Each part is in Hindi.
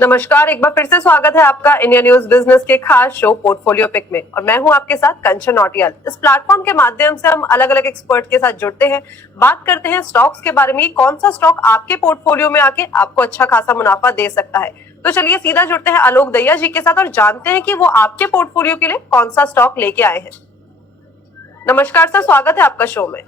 नमस्कार, एक बार फिर से स्वागत है आपका इंडिया न्यूज बिजनेस के खास शो पोर्टफोलियो पिक में। और मैं हूं आपके साथ कंचन नौटियाल। इस प्लेटफॉर्म के माध्यम से हम अलग अलग एक्सपर्ट के साथ जुड़ते हैं, बात करते हैं स्टॉक्स के बारे में, कौन सा स्टॉक आपके पोर्टफोलियो में आके आपको अच्छा खासा मुनाफा दे सकता है। तो चलिए सीधा जुड़ते हैं आलोक दहिया जी के साथ और जानते हैं कि वो आपके पोर्टफोलियो के लिए कौन सा स्टॉक लेके आए हैं। नमस्कार सर, स्वागत है आपका शो में।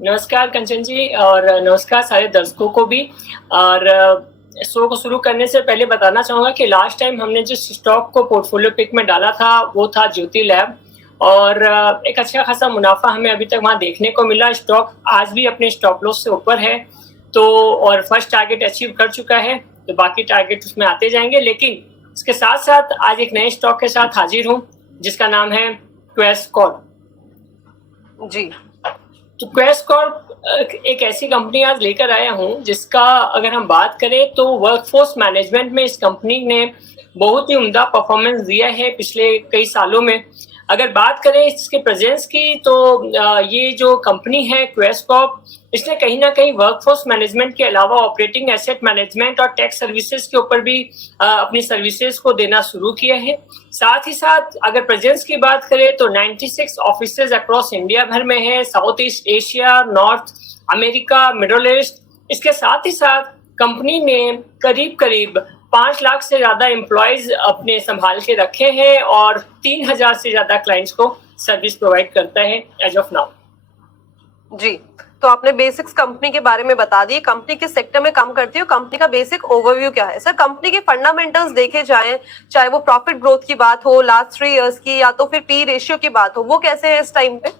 नमस्कार कंचन जी, और नमस्कार सारे दर्शकों को भी। और शो को शुरू करने से पहले बताना चाहूँगा कि लास्ट टाइम हमने जिस स्टॉक को पोर्टफोलियो पिक में डाला था वो था ज्योति लैब, और एक अच्छा खासा मुनाफा हमें अभी तक वहाँ देखने को मिला। स्टॉक आज भी अपने स्टॉप लॉस से ऊपर है, तो और फर्स्ट टारगेट अचीव कर चुका है, तो बाकी टारगेट उसमें आते जाएंगे। लेकिन इसके साथ साथ आज एक नए स्टॉक के साथ हाजिर हूँ जिसका नाम है क्वेस कॉर्प जी। तो क्वेस कॉर्प एक ऐसी कंपनी आज लेकर आया हूँ जिसका अगर हम बात करें तो वर्कफोर्स मैनेजमेंट में इस कंपनी ने बहुत ही उम्दा परफॉर्मेंस दिया है पिछले कई सालों में। अगर बात करें इसके प्रेजेंस की तो ये जो कंपनी है क्वेस कॉर्प, इसने कहीं ना कहीं वर्कफोर्स मैनेजमेंट के अलावा ऑपरेटिंग एसेट मैनेजमेंट और टैक्स सर्विसेज के ऊपर भी अपनी सर्विसेज को देना शुरू किया है। साथ ही साथ अगर प्रेजेंस की बात करें तो 96 ऑफिसेज अक्रॉस इंडिया भर में है, south east Asia, north America, middle east. इसके साथ ही साथ कंपनी ने करीब करीब 5 लाख से ज्यादा एम्प्लॉयज अपने संभाल के रखे हैं और 3000 से ज्यादा क्लाइंट्स को सर्विस प्रोवाइड करता है एज ऑफ नाउ। जी, तो आपने बेसिक्स कंपनी के बारे में बता दिए, कंपनी किस सेक्टर में काम करती है, कंपनी का बेसिक ओवरव्यू क्या है। सर, कंपनी के फंडामेंटल्स देखे जाएं, चाहे वो प्रॉफिट ग्रोथ की बात हो लास्ट 3 इयर्स की, या तो फिर पी रेशियो की बात हो, वो कैसे है इस टाइम पे?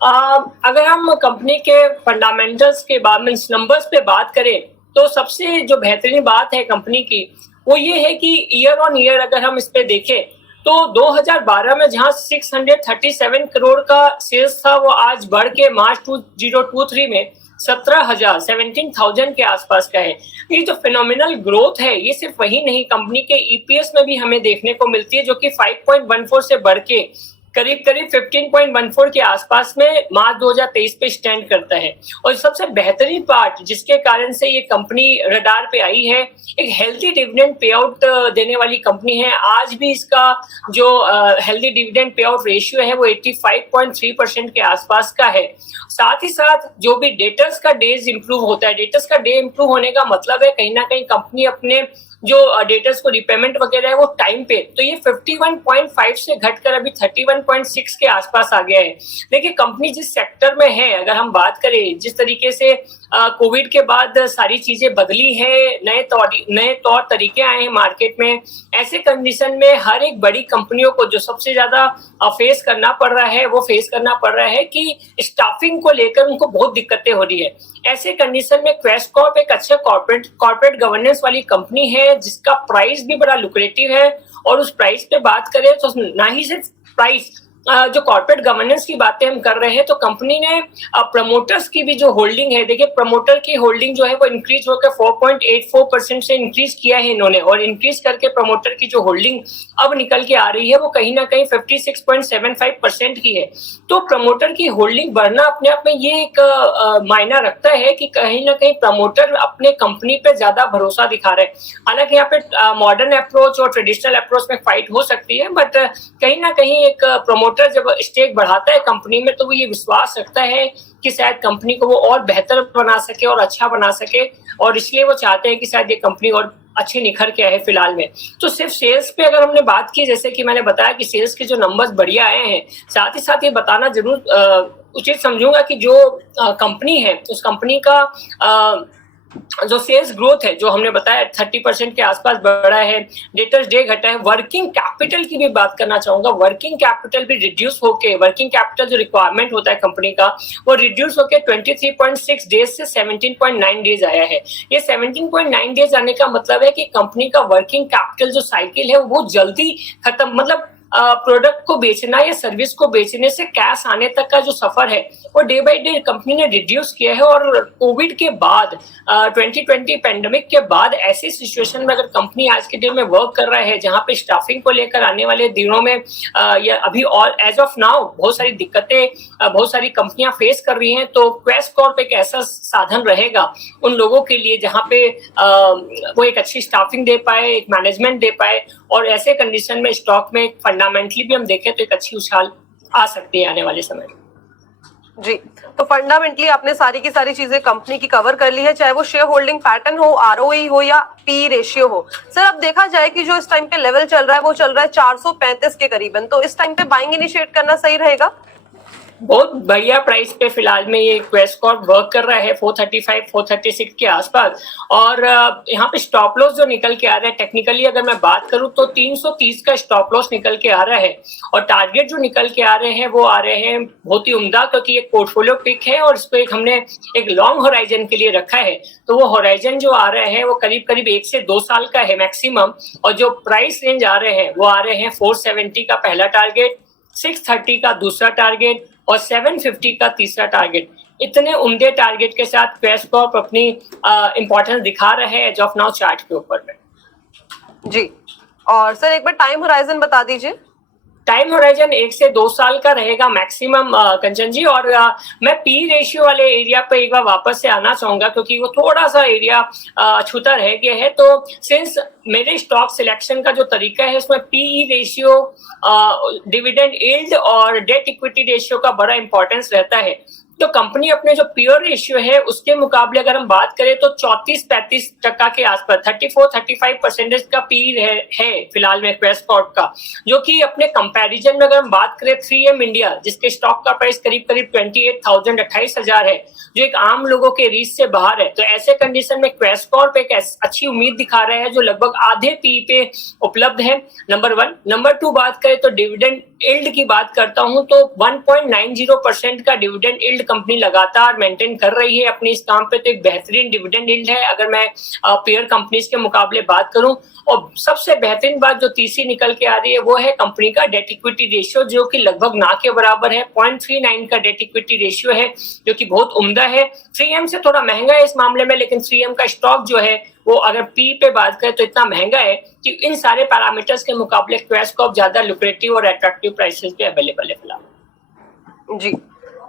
अगर हम कंपनी के फंडामेंटल्स के बारे में नंबर्स पे बात करें तो सबसे जो बेहतरीन बात है कंपनी की वो ये है कि ईयर ऑन ईयर अगर हम इस पे देखें तो 2012 में जहां 637 करोड़ का सेल्स था वो आज बढ़ के मार्च 2023 में 17,000 के आसपास का है। ये जो फिनोमिनल ग्रोथ है ये सिर्फ वही नहीं, कंपनी के ईपीएस में भी हमें देखने को मिलती है जो कि 5.14 से बढ़ के करीब करीब 15.14 के आसपास में मार्च 2023 पे स्टैंड करता है। और सबसे बेहतरीन पार्ट जिसके कारण से ये कंपनी रडार पे आई है, एक हेल्दी डिविडेंड पे आउट देने वाली कंपनी है। आज भी इसका जो healthy dividend pay out ratio है वो 85.3% के आसपास का है। साथ ही साथ जो भी डेटर्स का डेज इंप्रूव होता है, डेटर्स का डे इंप्रूव होने का मतलब है कहीं ना कहीं कंपनी अपने जो डेटर्स को रिपेमेंट वगैरह है वो टाइम पे, तो ये 51.5 से घटकर अभी 31.6 के आसपास आ गया है। देखिए कंपनी जिस सेक्टर में है, अगर हम बात करें जिस तरीके से कोविड के बाद सारी चीजें बदली है, नए तौर तरीके आए हैं मार्केट में, ऐसे कंडीशन में हर एक बड़ी कंपनियों को जो सबसे ज्यादा फेस करना पड़ रहा है वो फेस करना पड़ रहा है कि स्टाफिंग को लेकर उनको बहुत दिक्कतें हो रही है। ऐसे कंडीशन में क्वेस कॉर्प एक अच्छा कॉर्पोरेट गवर्नेंस वाली कंपनी है जिसका प्राइस भी बड़ा लुक्रेटिव है। और उस प्राइस पे बात करें तो ना ही सिर्फ प्राइस, जो कॉर्पोरेट गवर्नेंस की बातें हम कर रहे हैं तो कंपनी ने प्रमोटर्स की भी जो होल्डिंग है, देखिए प्रमोटर की होल्डिंग जो है वो इंक्रीज होकर 4.84% से इंक्रीज किया है इन्होंने, और इंक्रीज करके प्रमोटर की जो होल्डिंग अब निकल के आ रही है वो कहीं ना कहीं 56.75% की है। तो प्रमोटर की होल्डिंग बढ़ना अपने आप में ये एक मायना रखता है कि कहीं ना कहीं प्रमोटर अपने कंपनी पे ज्यादा भरोसा दिखा रहे हैं। हालांकि यहाँ पे मॉडर्न अप्रोच और ट्रेडिशनल अप्रोच में फाइट हो सकती है, बट कहीं ना कहीं एक प्रमोटर जब स्टेक बढ़ाता है कंपनी में तो वो ये विश्वास रखता है कि शायद कंपनी को वो और बेहतर बना सके और अच्छा बना सके, और इसलिए वो चाहते हैं कि शायद ये कंपनी और अच्छे निखर के आए फिलहाल में। तो सिर्फ सेल्स पे अगर हमने बात की, जैसे कि मैंने बताया कि सेल्स के जो नंबर्स बढ़िया आए हैं, साथ ही साथ ये बताना जरूर उचित समझूंगा कि जो कंपनी है उस कंपनी का जो सेल्स ग्रोथ है जो हमने बताया 30% के आसपास बढ़ा है, डेटर्स डे घटा है। वर्किंग कैपिटल की भी बात करना चाहूंगा, वर्किंग कैपिटल भी रिड्यूस होके, वर्किंग कैपिटल जो रिक्वायरमेंट होता है कंपनी का वो रिड्यूस होके 23.6 डेज से 17.9 डेज आया है। ये 17.9 डेज आने का मतलब है कि कंपनी का वर्किंग कैपिटल जो साइकिल है वो बहुत जल्दी खत्म, मतलब प्रोडक्ट को बेचना या सर्विस को बेचने से कैश आने तक का जो सफर है वो डे बाय डे कंपनी ने रिड्यूस किया है। और कोविड के बाद 2020 पेंडेमिक के बाद ऐसी सिचुएशन में अगर कंपनी आज के डे में वर्क कर रहा है जहां पे स्टाफिंग को लेकर आने वाले दिनों में या अभी और एज ऑफ नाउ बहुत सारी दिक्कतें बहुत सारी कंपनियां फेस कर रही हैं, तो क्वेस्ट कॉर्प एक ऐसा साधन रहेगा उन लोगों के लिए जहां पे वो एक अच्छी स्टाफिंग दे पाए, एक मैनेजमेंट दे पाए, और ऐसे कंडीशन में स्टॉक में फंडामेंटली भी हम देखें तो एक अच्छी उछाल आ सकती है आने वाले समय में। जी, तो फंडामेंटली आपने सारी की सारी चीजें कंपनी की कवर कर ली है, चाहे वो शेयर होल्डिंग पैटर्न हो, आरओई हो या पी रेशियो हो। सर अब देखा जाए कि जो इस टाइम पे लेवल चल रहा है वो चल रहा है 435 के करीबन, तो इस टाइम पे बाइंग इनिशिएट करना सही रहेगा? बहुत बढ़िया प्राइस पे फिलहाल में ये क्वेस्ट कॉर्प वर्क कर रहा है 435 436 के आसपास। और यहाँ पे स्टॉप लॉस जो निकल के आ रहा है टेक्निकली अगर मैं बात करूं तो 330 का स्टॉप लॉस निकल के आ रहा है, और टारगेट जो निकल के आ रहे हैं वो आ रहे हैं बहुत ही उम्दा, क्योंकि एक पोर्टफोलियो पिक है और इसको एक हमने एक लॉन्ग होराइजन के लिए रखा है। तो वो होराइजन जो आ रहे हैं वो करीब करीब 1 से 2 साल का है मैक्सिमम, और जो प्राइस रेंज आ रहे हैं वो आ रहे हैं 470 का पहला टारगेट, 630 का दूसरा टारगेट और 750 का तीसरा टारगेट। इतने उम्दे टारगेट के साथ क्वेस्ट कॉर्प अपनी इंपॉर्टेंस दिखा रहे हैं एज ऑफ नाउ चार्ट के ऊपर में। जी, और सर एक बार टाइम होराइजन बता दीजिए। टाइम होराइजन 1 से 2 साल का रहेगा मैक्सिमम कंचन जी। और मैं पी रेशियो वाले एरिया पे एक बार वापस से आना चाहूंगा, क्योंकि वो थोड़ा सा एरिया अछूता रह गया है। तो सिंस मेरे स्टॉक सिलेक्शन का जो तरीका है उसमें पीई रेशियो, डिविडेंड यील्ड और डेट इक्विटी रेशियो का बड़ा इंपॉर्टेंस रहता है। तो कंपनी अपने जो पीयर रेशियो है उसके मुकाबले अगर हम बात करें तो 34-35% के आसपास 34-35% का पी है फिलहाल में क्वेस्ट कॉर्प का, जो कि अपने कंपैरिजन में अगर हम बात करें 3M इंडिया जिसके स्टॉक का प्राइस करीब करीब 28,000 28,000 है, जो एक आम लोगों के रीच से बाहर है। तो ऐसे कंडीशन में क्वेस्ट कॉर्प एक अच्छी उम्मीद दिखा रहा है जो लगभग आधे पी पे उपलब्ध है, नंबर 1। नंबर 2 बात करें तो डिविडेंड यील्ड की बात करता हूं तो 1.90% का डिविडेंड यील्ड कंपनी लगातार मेंटेन कर रही है अपने इस काम पे, तो एक बेहतरीन डिविडेंड यील्ड है अगर मैं पेयर कंपनीज के मुकाबले बात करूं। और सबसे बेहतरीन बात जो तीसरी निकल के आ रही है वो है कंपनी का डेट इक्विटी रेशियो, जो कि लगभग ना के बराबर है। 0.39 का डेट इक्विटी रेशियो है जो कि बहुत उम्दा है। 3M से थोड़ा महंगा है इस मामले में, लेकिन 3M का स्टॉक जो है वो अगर पी पे बात करें तो इतना महंगा है कि इन सारे पैरामीटर्स के मुकाबले क्वेस्ट कॉर्प ज्यादा लुक्रेटिव और अट्रैक्टिव प्राइसेस पे अवेलेबल है फिलहाल। जी,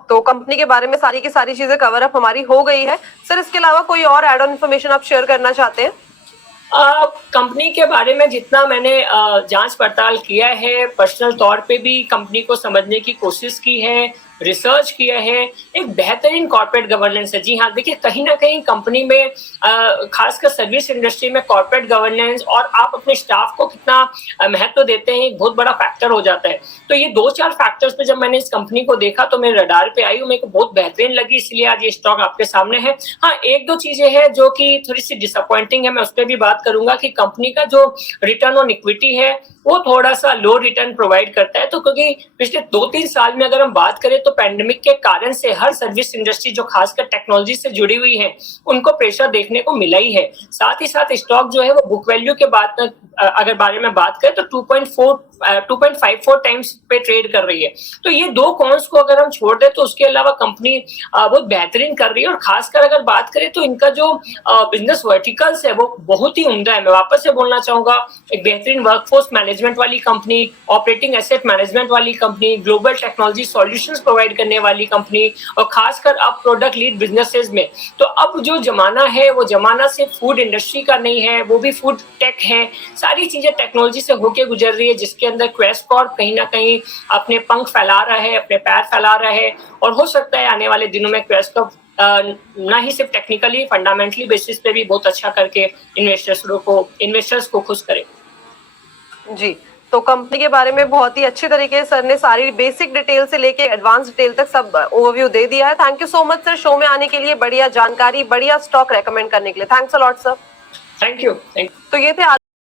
तो कंपनी के बारे में सारी की सारी चीजें कवर अप हमारी हो गई है। सर इसके अलावा कोई और एड ऑन इन्फॉर्मेशन आप शेयर करना चाहते हैं? कंपनी के बारे में जितना मैंने जांच पड़ताल किया है, पर्सनल तौर पे भी कंपनी को समझने की कोशिश की है, रिसर्च किया है, एक बेहतरीन कॉर्पोरेट गवर्नेंस है। जी हाँ, देखिए कहीं ना कहीं कंपनी में खासकर सर्विस इंडस्ट्री में कॉर्पोरेट गवर्नेंस और आप अपने स्टाफ को कितना महत्व देते हैं एक बहुत बड़ा फैक्टर हो जाता है। तो ये 2-4 फैक्टर्स पे जब मैंने इस कंपनी को देखा तो मेरे रडार पे आई, मेरे को बहुत बेहतरीन लगी, इसलिए आज ये स्टॉक आपके सामने है। हाँ, 1-2 चीजें हैं जो कि थोड़ी सी डिसअपॉइंटिंग है, मैं उस पर भी बात करूंगा कि कंपनी का जो रिटर्न ऑन इक्विटी है वो थोड़ा सा लो रिटर्न प्रोवाइड करता है। तो क्योंकि पिछले 2-3 साल में अगर हम बात करें तो पैंडेमिक के कारण से हर सर्विस इंडस्ट्री जो खासकर टेक्नोलॉजी से जुड़ी हुई है उनको प्रेशर देखने को मिला ही है। साथ ही साथ स्टॉक जो है वो बुक वैल्यू के बाद अगर बारे में बात करें तो 2.54 टाइम्स पे ट्रेड कर रही है। तो ये 2 कॉन्स को अगर हम छोड़ दें तो उसके अलावा कंपनी बहुत बेहतरीन कर रही है। और खासकर अगर बात करें तो इनका जो बिजनेस वर्टिकल्स है वो बहुत ही उम्दा है। मैं वापस से बोलना चाहूंगा, एक बेहतरीन वर्कफोर्स मैनेजमेंट वाली कंपनी, ऑपरेटिंग एसेट मैनेजमेंट वाली company, global technology solutions provide करने वाली कंपनी, और खासकर अब प्रोडक्ट लीड बिजनेसेस में। तो अब जो जमाना है वो जमाना सिर्फ फूड इंडस्ट्री का नहीं है, वो भी फूड टेक है। सारी चीजें टेक्नोलॉजी से होके गुजर रही है, जिसके अंदर क्वेस्ट कॉर्प कहीं ना कहीं अपने पंख फैला रहा है, अपने पैर फैला रहा है। और हो सकता है आने वाले दिनों में क्वेस्ट कॉर्प ना ही सिर्फ टेक्निकली फंडामेंटली बेसिस पे भी बहुत अच्छा करके इन्वेस्टर्स को खुश करे। जी, तो कंपनी के बारे में बहुत ही अच्छी तरीके से सर ने सारी बेसिक डिटेल से लेके एडवांस डिटेल तक सब ओवरव्यू दे दिया है। Thank you so much sir show में आने के लिए, बढ़िया जानकारी, बढ़िया स्टॉक रेकमेंड करने के लिए। Thanks a lot sir. Thank you. तो ये थे